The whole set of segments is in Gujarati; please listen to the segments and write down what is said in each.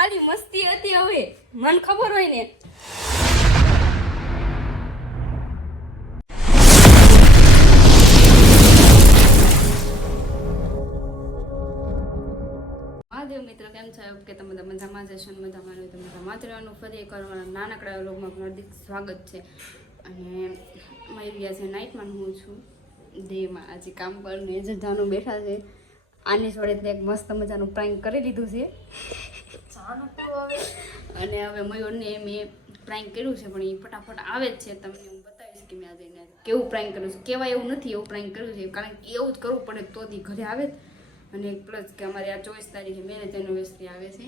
ખાલી મસ્તી હતી. હવે મને ખબર હોય ને મહાદેવ મિત્ર કેમ છો? કે તમે મજામાં જશો ને મજામાં હોય તો મજામાં જ રહેવાનું. ફરી એકવાર મારા નાનકડા વ્લોગમાં હાર્દિક સ્વાગત છે. અને મારી ગયા છે નાઇટમાં, હું છું દેહમાં આજે કામ કરીને એ જજાનું બેઠા છે. આની જોડે એક મસ્ત મજાનું પ્રાંક કરી લીધું છે અને હવે મયુરને મેં પ્રાંક કર્યું છે, પણ એ ફટાફટ આવે જ છે. તમને હું બતાવીશ કે મેં આજે એને કેવું પ્રાંક કર્યું છે. કહેવાય એવું નથી, એવું પ્રાંક કર્યું છે, કારણ કે એવું જ કરવું પડે તો દી ઘરે આવે જ. અને પ્લસ કે અમારી આ 24 તારીખે મેરેજ એનિવર્સરી આવે છે,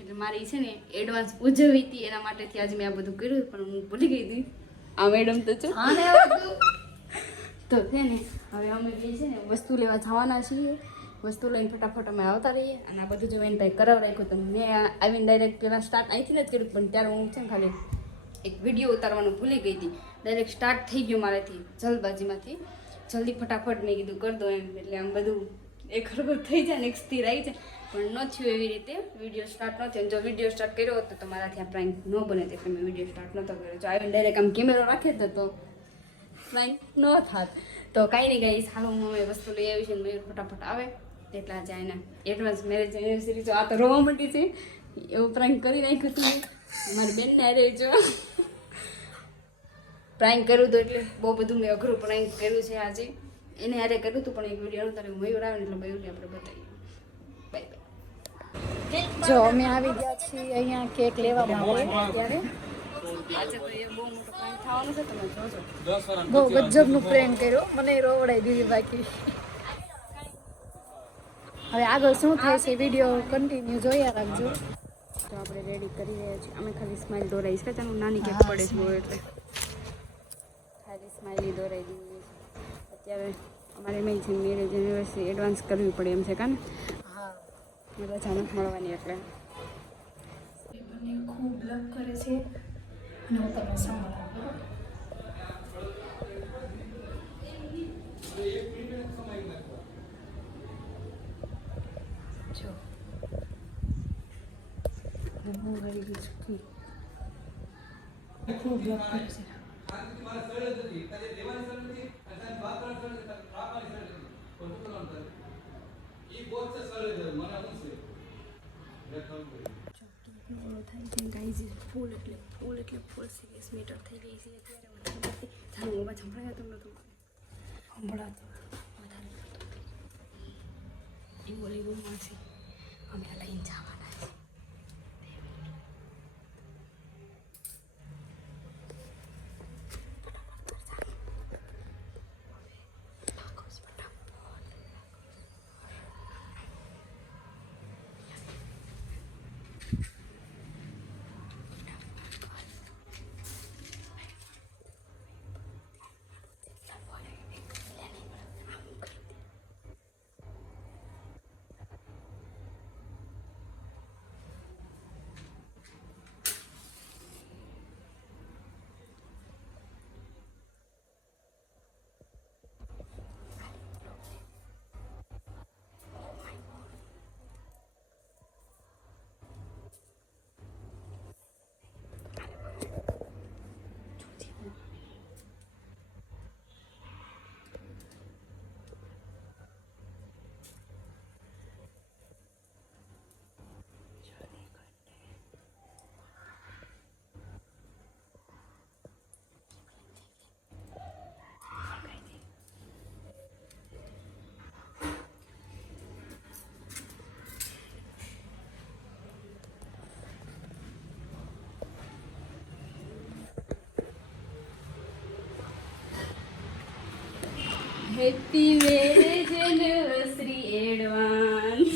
એટલે મારી છે ને એડવાન્સ ઉજવવી હતી, એના માટેથી આજે મેં આ બધું કર્યું, પણ હું ભૂલી ગઈ હતી. આ મેડમ તો છે તો છે ને હવે અમે બી છે ને વસ્તુ લેવા જવાના છીએ. વસ્તુ લઈને ફટાફટ અમે આવતા રહીએ. અને આ બધું જો એને કંઈ કરાવ રાખ્યું તો મેં આવીને ડાયરેક્ટ પહેલાં સ્ટાર્ટ અહીંથી જ કર્યું, પણ ત્યારે હું છે ને ખાલી એક વિડીયો ઉતારવાનું ભૂલી ગઈ હતી. ડાયરેક્ટ સ્ટાર્ટ થઈ ગયું મારાથી જલ્દબાજીમાંથી. જલ્દી ફટાફટ મેં કીધું કરી દો એમ, એટલે આમ બધું એક હરખો થઈ જાય ને એક સ્થિર આવી જાય, પણ ન થયું એવી રીતે. વિડીયો સ્ટાર્ટ ન થયો. જો વિડીયો સ્ટાર્ટ કર્યો હોત તો મારાથી આ પ્રાંક ન બને, એટલે મેં વિડીયો સ્ટાર્ટ નહોતો કર્યો. જો આવીને ડાયરેક્ટ આમ કેમેરો રાખે તો પ્રાંક ન થાત. તો કાંઈ નહીં ગાઈસ, હાલો હું અમે વસ્તુ લઈ આવી છે ને મયુર ફટાફટ આવે એટલે આજે એને એડવાન્સ મેરેજ એનિવર્સરી. જો આ તો રોવા માંડી છે, એવું પ્રાંક કરી નાખ્યું હતું મારી બેનને હારે. જો પ્રાંક કર્યું હતું એટલે બહુ બધું મેં અઘરું પ્રાંક કર્યું છે આજે. એને હારે કર્યું હતું, પણ એક વિડીયો નહોતો. મયુર આવે ને એટલે મયુરને આપણે બતાવીએ. Bye bye. જો અમે આવી ગયા છીએ અહીંયા કેક લેવા માટે. ત્યારે આજે તો એ બહુ મોટો પ્રાંક થવાનું છે, તમે જોજો. બહુ ગજબનું પ્રેમ કર્યો, મને રોવડાઈ દીધી. બાકી હવે આગળ શું થાય છે વિડીયો કન્ટિન્યુ જોયા રાખજો. તો આપણે રેડી કરી રહ્યા છીએ. અમે ખાલી સ્માઇલ દોરાઈશ કે તેનું નાની કેક પડે છે બહુ, એટલે ખાલી સ્માઇલી દોરાઈ દઈએ. અત્યારે અમારે મેં છે મેરેજ એનિવર્સરી એડવાન્સ કરવી પડે એમ છે કાને. હા, રજા નથી મળવાની એટલે મને ખૂબ લવ કરે છે અને હું તમને સંભળાવું. જો હું ગઈ છું, ખૂબ લવ કરે છે. ફૂલ એટલે ફૂલ સિરિયસ મેટર થઈ ગઈ છે અત્યારે. જાણે મોમાં સંભળાયા તમને તો સંભળાતો વધારે એ બોલી રૂમમાં છે. અમે આ લઈને જવાના છે. Happy marriage anniversary advance.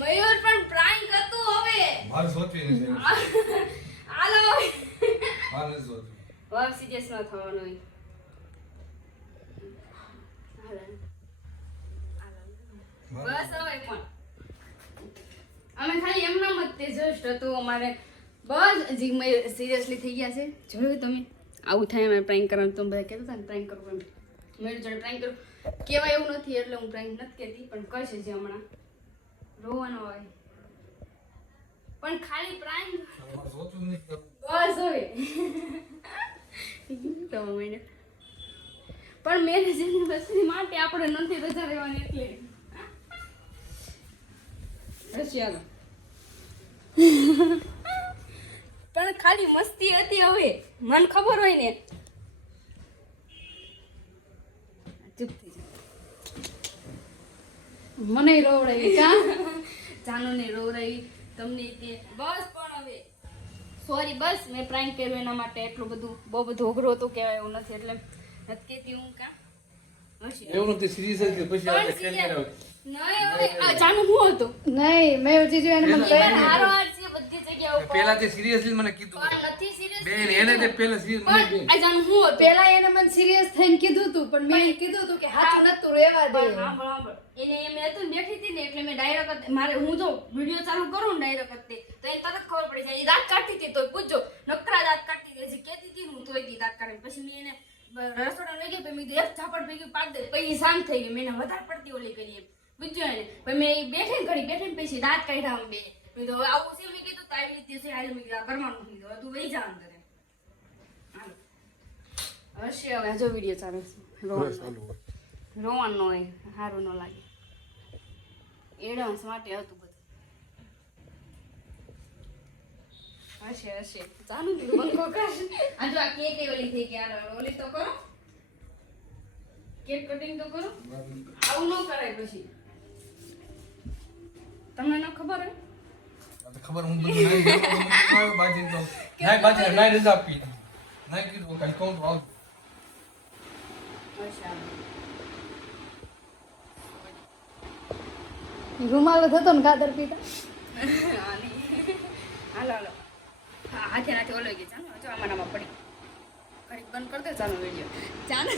Mayur પણ પ્રાંક હતું. હવે મારે સોચવી નથી. હાલો મારે સોચવી. વાવ સિરિયસ ન થવાનું હોય. બસ હવે પણ અમે ખાલી એમના મત તે જસ્ટ હતું અમારે. બસ હજી સિરિયસલી થઈ ગયા છે. જોયું તમે આવું થાય અમે પ્રાંક કરવાનું. તમે બધા કહેતા હતા ને પ્રાંક કરવું એમ. મેં જોડે પ્રાંક કરું કહેવાય એવું નથી, એટલે હું પ્રાંક નથી કહેતી, પણ કરશે જે હમણાં રોવાનો હોય પણ ખાલી પ્રાંક તમારે સોચવું નહીં કરવું. બસ હોય તો મને પણ મેરેજ એનિવર્સરી માટે આપણે નથી રજા રહેવાની એટલે રશિયાનો પણ ખાલી મસ્તી હતી હવે મને ખબર હોય ને ચૂપ થઈ જાય મને રોવડાવી કા જાનુને રોવરાવી તમને તે બસ પણ હવે સોરી બસ મેં પ્રાંક કર્યું એના માટે એટલું બધું બહુ બધું અઘરું હતું કહેવાય એવું નથી એટલે નથી કહેતી હું કા હશે એવું નથી સિરિયસ જ પછી આપણે પણ ખેલી serious. રહ્યા નહીં હવે આ જાનું શું હતું નહીં મેં જીજુ એને મને પેલા- ઈવન હારો હાર છે બધી જગ્યા ઉપર પેલા તે સિરિયસલી મને કીધું પણ નથી serious બેન એને તે પેલા સિરિયસ મને પણ આ જાનું શું હતું પેલા એને મને સિરિયસ થઈને કીધું તું પણ મેં કીધું તું કે હાચું નતું રહેવા દે પણ સાંભળ, સાંભળ. એને એમ હતું ને બેઠી હતી ને એટલે મેં ડાયરેક્ટ મારે હું જો વિડીયો ચાલુ કરું ને ડાયરેક્ટ તો એને તરત ખબર પડી જાય એ દાંત કાઢતી હતી તો પૂછજો નકરા દાંત કાઢતી હતી હજી કહેતી હતી ને હું તોય દી દાંત કાઢે પછી મેં એને રસોડા લઈ ગઈ પછી મેં કીધું એક ઝાપટ ભેગી પાડી દે પછી ઈ શાંત થઈ ગઈ મેં એને વધારે પડતી ઓલી કરી એમ પૂછજો એને પછી મેં ઈ બેઠી ને ઘડી બેઠી ને પછી દાંત કાઢ્યા અમે બે મેં કીધું હવે આવું છે મેં કીધું તો આવી રીતે છે હાલ મેં કીધું આ કરવાનું કીધું હવે તું વહી જા અંદર એમ. હાલો હશે હવે જો વિડીયો ચાલે છે રોવાનું રોવાનું હોય સારું ન લાગે એડવાન્સ માટે હતું બધું હશે હશે ચાલુ ને બંકો કર આ જો આ કેક એ ઓલી થઈ ગઈ આ ઓલી તો કરો કેક કટિંગ તો કરો આવું ન કરાય પછી તમને ન ખબર હે આ તો ખબર હું બધું નહીં જાણું બાજી તો નહીં બાજી નહીં રજા આપી નહીં કીધું કઈ કહું તો આવ હશે રૂમાલ થતો ને કાતર પીતા હાલો હાલો હાથે હાથે ઓલો ગઈ ચાલો જો આમાં પડી ઘડીક બંધ કરી દે ચાલો વિડીયો ચાલો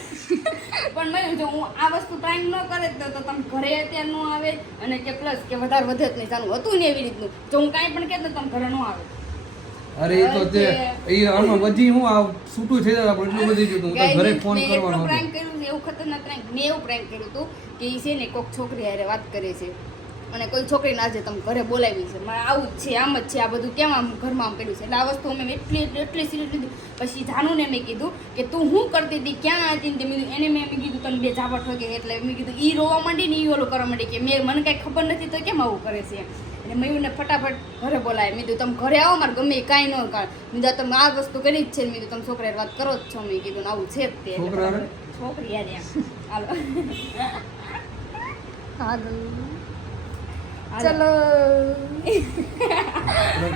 પણ મેં જો હું આ વસ્તુ પ્રાંક ન કરે તો તમે ઘરે અત્યારે ન આવે અને કે પ્લસ કે વધારે વધે જ નહીં ચાલુ હતું ને એવી રીતનું જો હું કાંઈ પણ કહેતો તમે ઘરે ન આવે અરે એ તો તે એ આમાં બધી હું આ છૂટું થઈ જાય આપણે એટલું બધી ગયું તો ઘરે ફોન કરવાનો હતો પ્રાંક કર્યું છે એવું ખતરનાક પ્રાંક મેં એવું પ્રાંક કર્યું હતું કે એ છે ને કોઈક છોકરી હારે વાત કરે છે અને કોઈ છોકરીને આજે તમે ઘરે બોલાવી છે મારે આવું જ છે આમ જ છે આ બધું કેમ આમ ઘરમાં આમ કર્યું છે એટલે આ વસ્તુ મેં એટલી સિરિયસ લીધી પછી જાનુને મેં કીધું કે તું શું કરતી હતી ક્યાં હતી ને મેં એને મેં કીધું તને બે ઝાપટ વાગે એટલે મેં કીધું એ રોવા માંડી ને એ ઓલું કરવા માંડી કે મેં મને કાંઈ ખબર નથી તો કેમ આવું કરે છે એટલે મયુરને ફટાફટ ઘરે બોલાય મેં કીધું તમે ઘરે આવો મારે ગમે એ કાંઈ ન કર મેં કીધું તમે આ વસ્તુ કરી જ છે ને મેં કીધું તમે છોકરા વાત કરો જ છો મેં કીધું ને આવું છે જ તે છોકરા હારે? છોકરી યાર એમ હાલો ચલો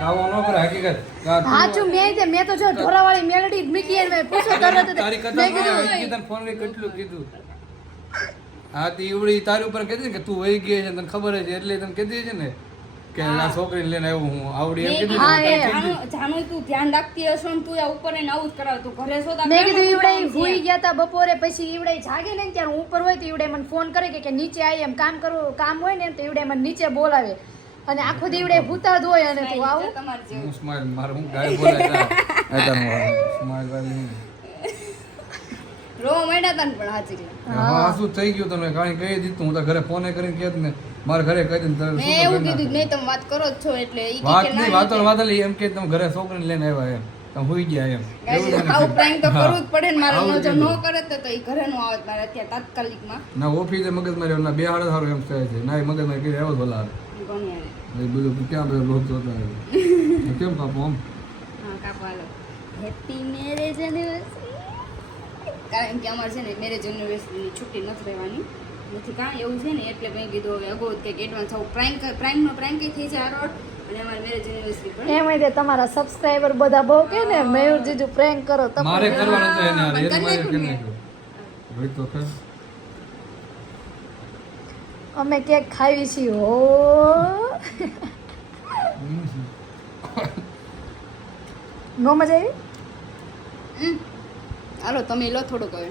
આવો ન કરે હકીકત હાચું મેં તો જો ઢોરાવાળી મેલડી જ મૂકી એને મેં પૂછો તરત જ. તારી મેં કથા કીધું તને ફોન કરી કેટલું કીધું હા તે ઈવડી તારી ઉપર કહેતી ને કે તું વહી ગઈ છે તને ખબર છે એટલે તને કહેતી છે ને કે આ છોકરીને લઈને આવ્યો હું આવડી એમ કીધું હા, ને, એ. તને કીધું. જાણું તું ધ્યાન રાખતી હશો ને તું આ ઉપર એને આવું જ કરાવ તું ઘરે છો તો મેં કીધું ઈવડે ભૂઈ ગયા તા બપોરે પછી ઈવડે જાગે ને ત્યારે હું ઉપર હોય તો ઈવડે મને ફોન કરે કે નીચે આવી એમ કામ હોય ને તો ઈવડે મને નીચે બોલાવે અને આખો દી ઈવડે ભૂતા જ હોય અને તું આવું તમારે જેવું હું સ્માઈલ મારે હું ગાય બોલાય સ્માઈલ વાળી રોવા માંડ્યા તા ને પણ હાચી લે. હા શું થઈ ગયું તમે કાંઈ કહી દીધું હું તો ઘરે ફોને કરીને કહેત ને મારે ઘરે કહી દે મેં એવું કીધું નહીં તમે વાત કરો જ છો એટલે ઈ કે વાત કે નહીં ના વાતો વાતો એમ કે તમે ઘરે છોકરીને લઈને આવ્યા એમ તમે હોઈ ગયા એમ guys, એવું આવું prank તો કરવું જ પડે ને મારે આવું જો કીધું. ન કરે તો ઈ ઘરે નો આવે મારે અત્યારે તાત્કાલિકમાં ના ઓફિસે મગજ માર્યો ના બે હાડે સારું એમ થાય છે ના એ મગજ મારી કરી આવ્યો ભલા ગણી આવે એ બધું ક્યાં બધું લોક જોતા હોય. કેમ કાપો આમ હા કાપો હાલો હેપી મેરેજ એનિવર્સરી કારણ કે અમારે છે ને મેરેજ એનિવર્સરીની છુટ્ટી નથી રહેવાની નથી કાં એવું છે ને એટલે મેં કીધું હવે અગાઉ કંઈક એડવાન્સ આવું પ્રાંકનો પ્રાંક થઈ જાય આ રોડ અને અમારે મેરેજ એનિવર્સરી પણ એમ હોય તમારા સબસ્ક્રાઇબર બધા બહુ કે ને મયુર જીજુ પ્રેન્ક કરો તમે મારે કરવાનું હતું એને હારે. પણ એને મારે કરી કરી નાખ્યું નાખ્યું ભાઈ તો ખર અમે કેક ખાવી છીએ હો નો મજા આવી હાલો તમે લો થોડુંક હવે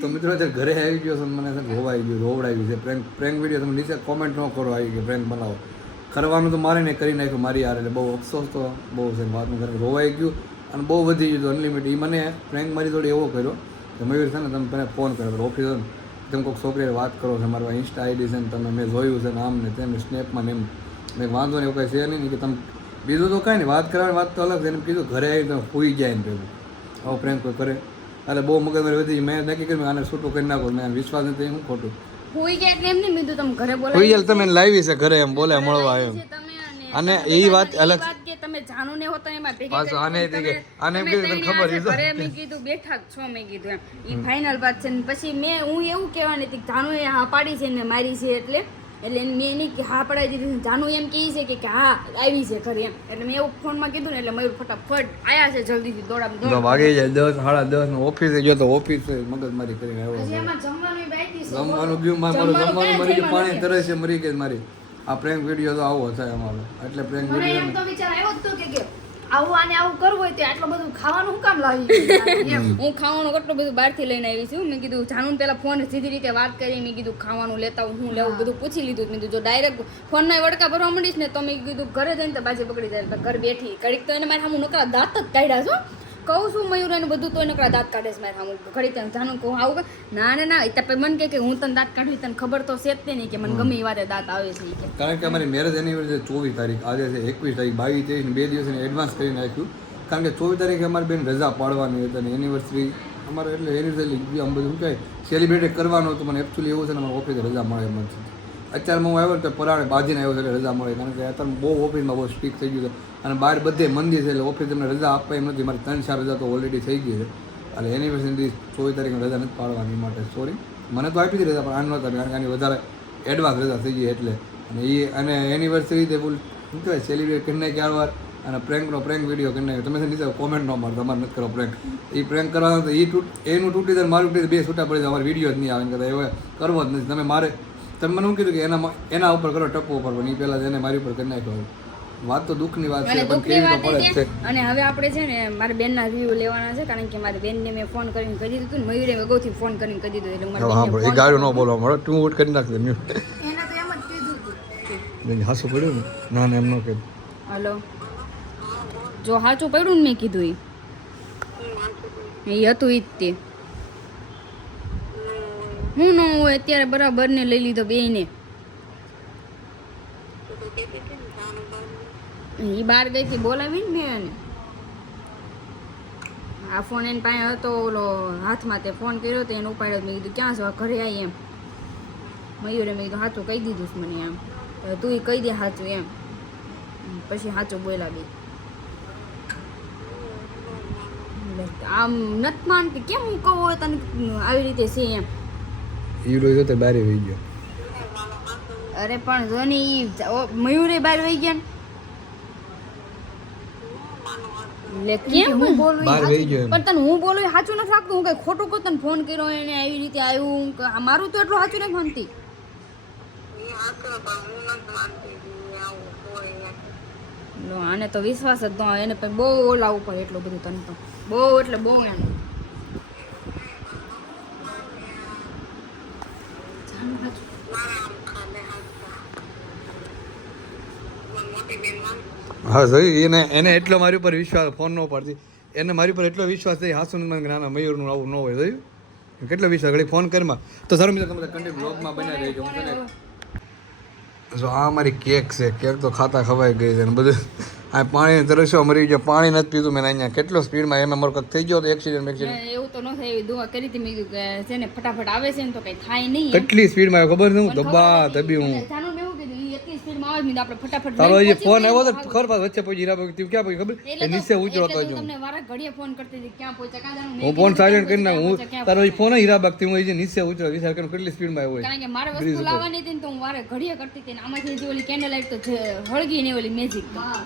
તો મિત્રો અત્યારે ઘરે આવી ગયો છે મને છે ને રોવાઈ ગયું રોવડાવી છે પ્રેન્ક વિડીયો તમે નીચે કોમેન્ટ ન કરો આવી કે પ્રેન્ક બનાવો કરવાનું તો મારે ને કરી નાખ્યું મારી યાર એટલે બહુ અફસોસ તો બહુ છે વાતનું ઘરે રોવાઈ ગયું અને બહુ વધી ગયું અનલિમિટેડ એ મને પ્રેન્ક મારી જોડે એવો કર્યો કે મયુર છે ને તમે પહેલાં ફોન કર્યો ઓફિસ તમે કોઈક છોકરીએ વાત કરો છો મારા ઇન્સ્ટા આઈડી છે ને તમે મેં જોયું છે ને આમ ને તેમ સ્નેપમાં ને એમ મેં વાંધો નહીં એવું કાંઈ છે નહીં કે તમે બીજું તો કાંઈ નહીં વાત કરવાની વાત તો અલગ છે એને કીધું ઘરે આવી તમે સૂઈ જાય ને પેલું આવો પ્રેન્ક કોઈ કરે એટલે બહુ મગજમારી વધી મેં નક્કી કર્યું આને છૂટું કરી નાખો મેં વિશ્વાસ નથી હું ખોટું હુઈ ગયા એટલે એમ નહીં કીધું તમે ઘરે સૂઈ બોલાવી જાય તમે લાવી છે ઘરે એમ બોલે મળવા એમ છે તમે અને એ વાત અલગ વાત કે તમે જાણો ને હો તો એમાં ભેગી પાછું આને કરી હતી કે તમે- આને એમ તમે કીધું તને તઈને ખબર આજે છે. ઘરે મેં કીધું બેઠા જ છો મેં કીધું એમ ઈ ફાઇનલ વાત છે ને પછી હું એવું કહેવાની હતી કે જાનુ એ હા પાડી છે ને મારી છે એટલે મેં એની કે હા પડાવી દીધી છે. જાનુ એમ કહે છે કે હા આવી છે ઘરે એમ એટલે મેં એવું ફોનમાં કીધું ને એટલે મયુર ફટાફટ આયા છે જલ્દીથી દોડા વાગી જાય 10 10:30 ને ઓફિસે ગયો તો ઓફિસે મગજમારી કરીને આવ્યો હજી એમાં જમવાનું બાકી છે જમવાનું ગયું મારું જમવાનું જમવાનું મરી ગયું ક્યાં પાણી જમવાનું તરસ છે મરી ગઈ મારી આ પ્રેન્ક વિડીયો તો આવો થાય અમારો એટલે પ્રેન્ક મને વિડીયો એમ તો વિચાર આવ્યો જ તો કે આવું આને આવું કરવું હોય તો આટલું બધું ખાવાનું શું કામ લાવી એમ. હું ખાવાનું કેટલું બધું બહારથી લઈને આવી છું મેં કીધું જાણું પેલા ફોન સીધી રીતે વાત કરી મેં કીધું ખાવાનું લેતા હું લેવું બધું પૂછી લીધું મેં કીધું જો ડાયરેક્ટ ફોનમાં વડકા ભરવા માંડીશ ને તો મેં કીધું ઘરે જઈને તો બાજી પકડી જાય તો ઘર બેઠી ઘડીક તો એને મારે સામું નકરા દાંત જ કાઢ્યા છો કહું છું મયુર એને બધું તો નકરા દાંત કાઢે છે મારે સામું ઘડીક તને જાણું કહું આવું કે ના ના ના એટલે પછી મને કે હું તને દાંત કાઢવી તને ખબર તો છે જ તે નહીં કે મને ગમે એ વાતે દાંત આવે છે ઈ કે કારણ કે અમારી મેરેજ એનિવર્સરી 24 તારીખ આજે છે 21 તારીખ 22 23 ને 2 દિવસની એડવાન્સ કરી નાખ્યું કારણ કે 24 તારીખે અમારી બેન રજા પાડવાની હતી અને એનિવર્સરી અમારે એટલે એનિવર્સરી આમ બધું શું કહે સેલિબ્રેટ કરવાનું હતું મને એકચ્યુઅલી એવું છે ને અમારે ઓફિસે રજા મળે એમ છે અત્યારે હું આવ્યો તો પરાણે બાજીને આવ્યો છે એટલે રજા મળે કારણ કે અત્યારે બહુ ઓફિસમાં બહુ સ્ટ્રિક થઈ ગયું છે અને બહાર બધે મંદી છે એટલે ઓફિસ અમને રજા આપવા એમ નથી મારી 3-4 રજા તો ઓલરેડી થઈ ગઈ છે એટલે એનિવર્સરી 24 તારીખે રજા નથી પાડવાની એ માટે સોરી મને તો આપી હતી રજા પણ આને નહોતા કારણ કે આની વધારે એડવાન્સ રજા થઈ ગઈ એટલે અને એનિવર્સરી તે ફૂલ શું કહેવાય સેલિબ્રેટ કરીને ક્યાર વાર અને પ્રેન્ક વિડીયો કરીને તમે છે નીચે કોમેન્ટ ન મારો તમારે નથી કરો પ્રેન્ક એ પ્રેન્ક કરવાનો તો એનું તૂટી જાય મારું તૂટી બે છૂટા પડી જાય અમારે વિડીયો જ નહીં આવે કદાચ હવે કરવો જ નથી તમે મારે તમે મને શું કીધું કે એના ઉપર કરો ટપુ ઉપર પણ એ પહેલાં એને મારી ઉપર કરી નાખ્યો વાત તો દુઃખની વાત છે અને પણ દુઃખની કેવી તો વાત પડે જ એ છે છે અને હવે આપણે છે ને મારા બેનના રિવ્યુ લેવાના છે કારણ કે મારી બેનને મેં ફોન કરીને કહી દીધું હતું ને મયુરે અગાઉથી ફોન કરીને કહી દીધું એટલે મારી બેનને એ ગાડું ન બોલવા મળે તું ઉઠ કરી નાખી દે એને તો એમ જ કીધું હતું હાસું પડ્યું ને ના ના એમ ન કહે હલો જો સાચું પડ્યું ને મેં કીધું એ હતું ઈ જ તે હું ન હોય અત્યારે બરાબર ને લઈ લીધો બેયને એ બહાર ગઈ થી બોલાવી ને મેં એને આ ફોન એની પાસે હતો ઓલો હાથમાં તે ફોન કર્યો તો એને ઉપાડ્યો મેં કીધું ક્યાં છો આ ઘરે આવી એમ મયુરે મેં કીધું સાચું કહી દીધું છે મને એમ તો તું કહી દે સાચું એમ પછી સાચું બોલાવી આમ નથી માનતી કેમ હું કહું હોય તને આવી રીતે છે એમ હીરો તો બારે વહી ગયો અરે પણ જો ને ઈ મયુરે બહાર વહી ગયા ને લે કેમ હું બોલું બહાર વહી ગયો એમ. પણ તને હું બોલું એ સાચું નથી લાગતું હું કઈ ખોટું કહું તને ફોન કર્યો એને આવી રીતે આવ્યું મારું તો એટલું સાચું નથી માનતી લો આને તો વિશ્વાસ જ ન આવે એને પછી બહુ ઓલાવવું પડે એટલું બધું તને તો બહુ એટલે બહુ એને હા સહી એને એટલો મારી ઉપર વિશ્વાસ ફોન ન પડતી એને મારી ઉપર એટલો વિશ્વાસ થઈ હાસુન મને નાના મયુરનું આવું ન હોય જોયું કેટલો વિશ્વાસ ઘડી ફોન કરમાં તો સારું મિત્રો તમે કન્ટિન્યુ બ્લોગમાં બનાવી રહેજો હું છે ને જો આ અમારી કેક છે કેક તો ખાતા ખવાઈ ગઈ છે ને બધું આ પાણી તરસ્યો મરી ગયો પાણી નથી પીધું મેં અહીંયા કેટલો સ્પીડમાં એમ અમારો કંઈક થઈ ગયો તો એક્સિડન્ટ એવું તો ન થાય એવી દુઆ કરી હતી મેં કીધું કે છે ને ફટાફટ આવે છે ને તો કઈ થાય નહીં એમ. કેટલી સ્પીડમાં આવ્યો ખબર નહીં પણ દબા ખબર દબી હું નથી. જાનું મેં એવું કીધું ઈ એટલી સ્પીડમાં આવે છે ને આપણે ફટાફટ તારો લઈને જે ફોન પહોંચી આવ્યો જઈએ તો ખબર પાસ વચ્ચે પહોંચી હીરા તું ક્યાં પહોંચી ખબર એટલે એ તો- નીચે ઉતરો એટલે તો તો જો તમને વારા ઘડીએ ફોન કરતી હતી ક્યાં પહોંચ્યા કાં જાણું? મેં હું કીધું ફોન ક્યાં સાયલેન્ટ કરી નાખું પહોંચ્યા, તારો એ ક્યાં ફોન હીરા બાગથી હું એ નીચે ઉતરો વિચાર કરીને કેટલી સ્પીડમાં આવ્યો હોય કારણ કે મારે વસ્તુ લાવવાની હતી ને તો હું વારે ઘડીએ કરતી હતી ને આમાંથી જે ઓલી કેન્ડલ લાઈટ તો હળગી ને ઓલી મેજિક હા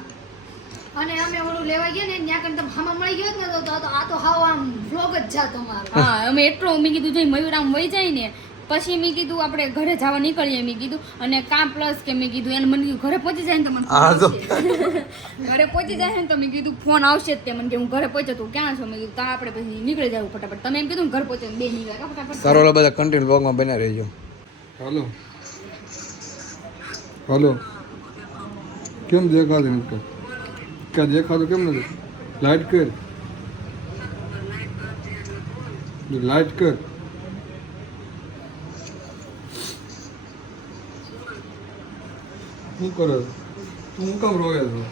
અને અમે ઓલું લેવા ગયા ને ત્યાં કણ તમે હામાં મળી ગયો ને તો આ તો હાવ આમ vlog જ જા તમારો હા અમે એટલો મેં કીધું જો મયુર આમ વહી જાય ને પછી મેં કીધું આપણે ઘરે જવા નીકળીએ મેં કીધું અને કાં પ્લસ કે મેં કીધું એને મને કીધું ઘરે પહોંચી જાય ને તો મને ફોન હા, જો. આવશે. ઘરે પહોંચી જાય ને તો મેં કીધું ફોન આવશે જ તે મને કે હું ઘરે પહોંચ્યો તું ક્યાં છો મેં કીધું ત્યાં આપણે પછી નીકળી જાવ ફટાફટ તમે એમ કીધું ને ઘર પહોંચે બે નીકળ્યા ફટાફટ સારો ઓલા બધા કન્ટિન્યુ બ્લોગમાં બન્યા રહેજો હાલો હાલો કેમ દેખાતું નથી ક્યાં દેખાતું કેમ નથી લાઈટ કર લાઈટ કર શું કરો તું હું કામ રોવે છો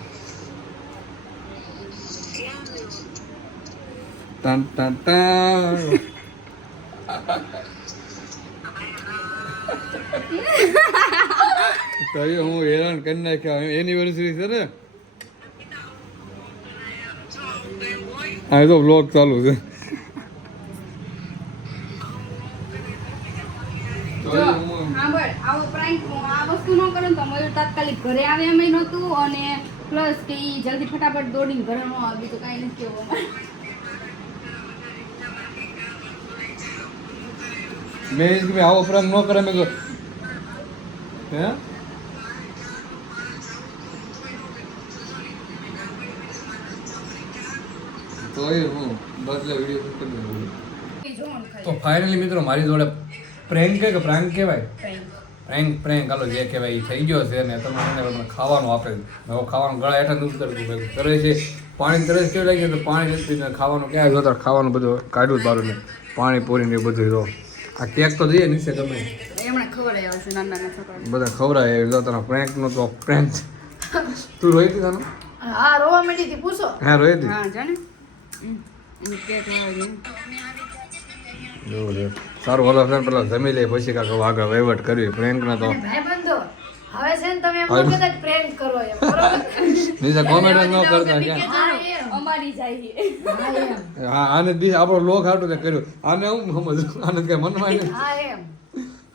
ટન ટન ટન તો હું હેરાન કરી નાખ્યા એનિવર્સરી છે ને હા તો બ્લોગ ચાલુ છે સાંભળ આવો પ્રાંક આ વસ્તુ ન કરે ને તો મયુર તાત્કાલિક ઘરે આવે એમ નહોતું અને પ્લસ કે ઈ જલ્દી ફટાફટ દોડીને ઘરે ન આવી તો કાંઈ નથી કેવું મેં કે આવો પ્રાંક ન કરે મેં હે તો એ હું બદલે વિડીયો કરી તો ફાઇનલી મિત્રો મારી જોડે પ્રેન્ક કે પ્રાંક કહેવાય પ્રેન્ક હાલો જે કહેવાય એ થઈ ગયો છે ને તમે મને ખાવાનું આપે હવે ખાવાનું ગળા હેઠળ દૂધ કરતું કરે છે પાણી તરસ કેવું લાગી તો પાણી નથી ખાવાનું ક્યાં જોતા ખાવાનું બધું કાઢ્યું જ બારું ને પાણી પૂરીને એ બધું જો આ કેક તો જઈએ નીચે ગમે એમણે ખબર આવશે નાના નાના છોકરાને બધા ખવડાય જો તને પ્રેન્કનો તો પ્રેન્ક તું રોઈ હતી તને હા રોવા માંડી હતી પૂછો હા રોઈ હતી હા જાણે કેક હોય જો સારું હાલો ફ્રેન્ડ પેલા જમી લે પછી કાંક આગળ વહીવટ કરવી પ્રેન્ક ના તો ભાઈ બંધો હવે છે ને તમે એમ ન કહેતા પ્રેન્ક કરો એમ બરોબર નીચે કોમેન્ટ ન કરતા ક્યાં હા એમ અમારી જાય હા એમ હા આને દી આપણો લોક હાટું તે કર્યું આને હું સમજ આને કઈ મનમાં નહીં હા એમ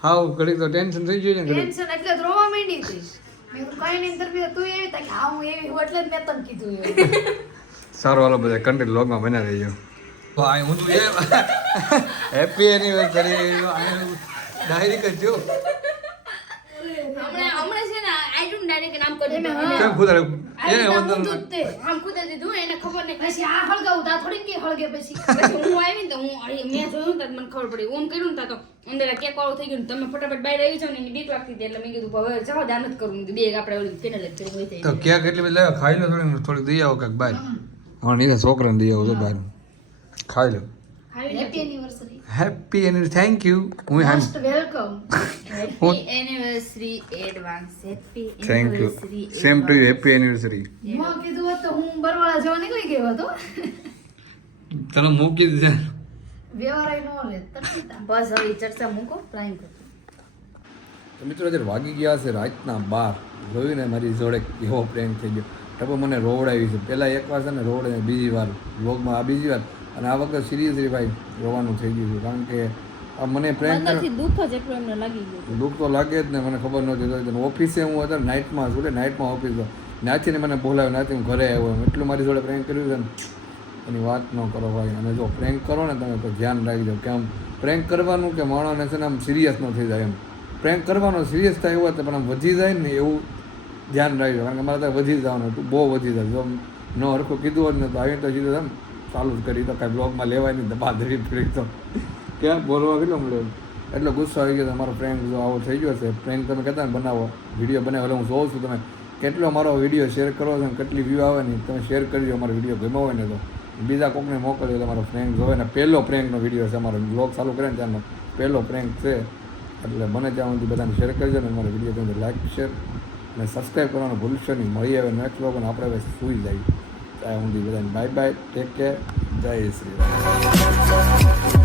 હાવ ઘડીક તો ટેન્શન થઈ ગયું ને ઘડીક ટેન્શન એટલે જ રોવા માંડી હતી મેં કીધું કઈ નહીં તરફી તું એવી તા કે હા હું એવી હું એટલે જ મેં તને કીધું એવું સારું હાલો બધા કન્ટેન્ટ લોગમાં બનાવી દેજો ભાઈ હું તું હેપી એનિવર્સરી ડાયરી કરજો હમણાં છે ને આઈ ડોન્ટ ડાયરેક્ટ નામ કરી એમે દીધું. હા. કેમ ખુદા એને આ વંદન ઊંધું જ તે. આમ ખુદે દીધું એને ખબર નહીં પછી આ હળગાવું તા થોડી કે હળગે પછી પછી હું આવી ને તો હું મેં જોયું ને તો મને ખબર પડી ઓમ કર્યું ને તો અંદર કેક વાળું થઈ ગયું ને તમે ફટાફટ બહાર આવી જાવ ને એની બીક લાગતી હતી એટલે મેં કીધું હવે જાઓ દાન જ કરું બે આપણે ઓલી કેને લેક્ચર હોય તો કેક એટલી બધી લાવ્યો ખાઈ લો થોડીક દઈ આવો કાંઈક બહાર હા નહીં છોકરાને દઈ આવો તો બહાર ખાઈ લો happy anniversary happy anniversary thank you હું most welcome happy anniversary advance happy thank you same to you happy anniversary મો કીધું હોત તો હું બરવાળા જવા નીકળી ગયો હતો તને મૂકી દીધા વ્યવહાર નો લે તરતા બસ હવે ચર્ચા મૂકો પ્રાઇમ તો મિત્રો અત્યારે વાગી ગયા છે રાતના 12 જોયું ને મારી જોડે કેવો પ્રેન્ક થઈ ગયો ટપો મને રોવડાવી છે પહેલાં એકવાર છે ને રોવડાવી બીજી વાર વ્લોગમાં આ બીજી વાર અને આ વખતે સિરિયસલી ભાઈ રોવાનું થઈ ગયું છે કારણ કે આ મને પ્રેન્ક દુઃખ જ એટલું એમને લાગી ગયું દુઃખ તો લાગે જ ને મને ખબર નહોતી ઓફિસે હું અત્યારે નાઇટમાં છું નાઇટમાં ઓફિસ નાચી ને મને બોલાવ્યો નાચી હું ઘરે આવ્યો એમ એટલું મારી જોડે પ્રેન્ક કર્યું છે ને એની વાત ન કરો ભાઈ અને જો પ્રેન્ક કરો ને તમે તો ધ્યાન રાખજો કે આમ પ્રેન્ક કરવાનું કે માણસને છે ને આમ સિરિયસ ન થઈ જાય એમ પ્રેન્ક કરવાનો સિરિયસ થાય એવું હોય પણ આમ વધી જાય ને એવું ધ્યાન રાખજો કારણ કે મારે ત્યાં વધી જવાનું હતું બહુ વધી જાય જો ન હરખું કીધું હોત ને તો આવીને તો સીધું એમ ચાલુ જ કરી તો કાંઈ બ્લોગમાં લેવાય નહીં દબા ધરી કરી તો ક્યાં બોલવા કેટલો મળ્યો એટલો ગુસ્સો આવી ગયો તમારો પ્રેન્ક જો આવો થઈ ગયો છે પ્રેન્ક તમે કહેતા ને બનાવો વિડીયો બનાવો એટલે હું જોઉં છું તમે કેટલો મારો વિડીયો શેર કરો છો ને કેટલી વ્યૂ આવે ને તમે શેર કરજો અમારો વિડીયો ગમ્યો હોય ને તો બીજા કોકને મોકલજો તમારો પ્રેન્ક જોવે ને પહેલો પ્રેન્કનો વિડીયો છે અમારો બ્લોગ ચાલુ કરે ને ત્યારનો પહેલો પ્રેન્ક છે એટલે બને ત્યાં સુધી બધાને શેર કરજો ને અમારો વિડીયો તમે લાઈક શેર અને સબસ્ક્રાઈબ કરવાનું ભૂલશો નહીં મળી આવે નેક્સ્ટ બ્લોગ અને આપણે હવે સૂઈ જાય ત્યાં સુધી બધાને બાય બાય ટેક કેર જય શ્રી રામ.